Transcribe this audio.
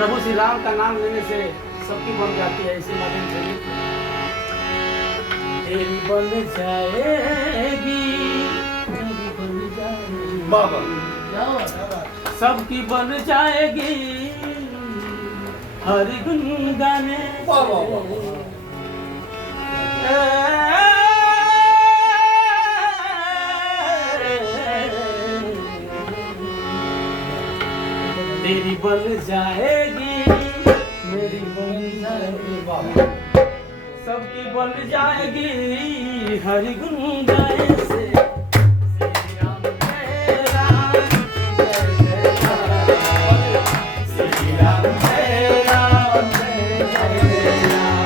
प्रभु श्री राम का नाम लेने से सबकी बन जाती है। इसी माध्यम से तेरी बन जाएगी, तेरी बन जाएगी, बाबा सबकी बन जाएगी, हर गुन गाने तेरी बन जाएगी, मेरी बन जाएगी, सबकी बन जाएगी, हरि गुण गाए से श्री राम जय राम, जय जय राम, श्री राम जय राम, जय जय राम।